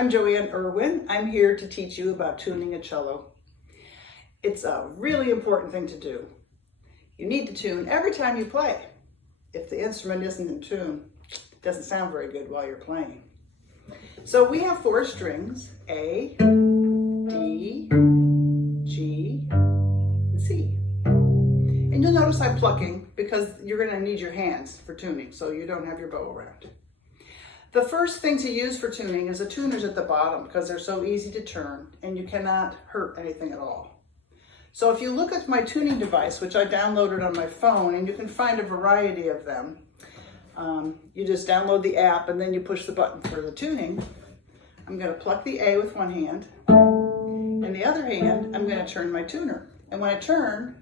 I'm Joanne Erwin. I'm here to teach you about tuning a cello. It's a really important thing to do. You need to tune every time you play. If the instrument isn't in tune, it doesn't sound very good while you're playing. So we have 4 strings, A, D, G, and C. And you'll notice I'm plucking because you're going to need your hands for tuning, so you don't have your bow around. The first thing to use for tuning is the tuners at the bottom because they're so easy to turn and you cannot hurt anything at all. So if you look at my tuning device, which I downloaded on my phone, and you can find a variety of them, you just download the app and then you push the button for the tuning. I'm going to pluck the A with one hand, and the other hand I'm going to turn my tuner. And when I turn,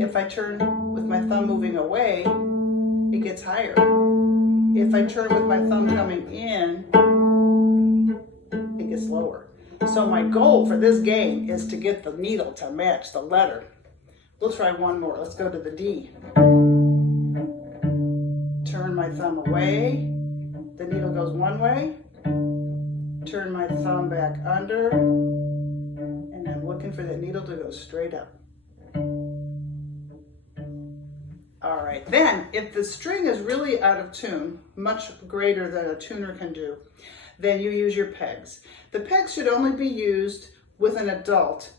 if I turn with my thumb moving away, it gets higher. If I turn with my thumb coming in, it gets lower. So my goal for this game is to get the needle to match the letter. We'll try one more. Let's go to the D. Turn my thumb away. The needle goes one way. Turn my thumb back under. And I'm looking for the needle to go straight up. All right, then if the string is really out of tune, much greater than a tuner can do, then you use your pegs. The pegs should only be used with an adult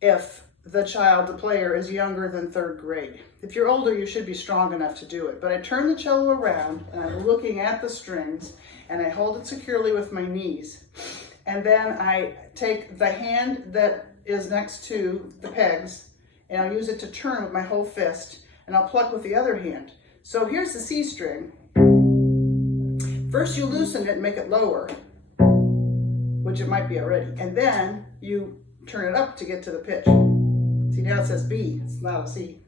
if the player is younger than 3rd grade. If you're older, you should be strong enough to do it. But I turn the cello around and I'm looking at the strings and I hold it securely with my knees. And then I take the hand that is next to the pegs and I'll use it to turn with my whole fist, and I'll pluck with the other hand. So here's the C string. First you loosen it and make it lower, which it might be already, and then you turn it up to get to the pitch. See, now it says B, it's not a C.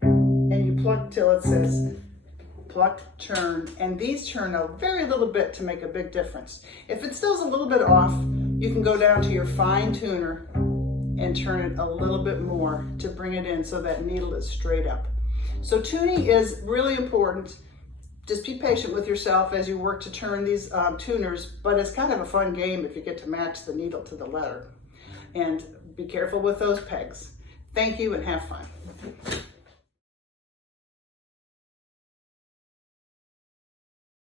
And you pluck till it says pluck, turn, and these turn a very little bit to make a big difference. If it still's a little bit off, you can go down to your fine tuner and turn it a little bit more to bring it in so that needle is straight up. So tuning is really important. Just be patient with yourself as you work to turn these tuners, but it's kind of a fun game if you get to match the needle to the letter. And be careful with those pegs. Thank you and have fun.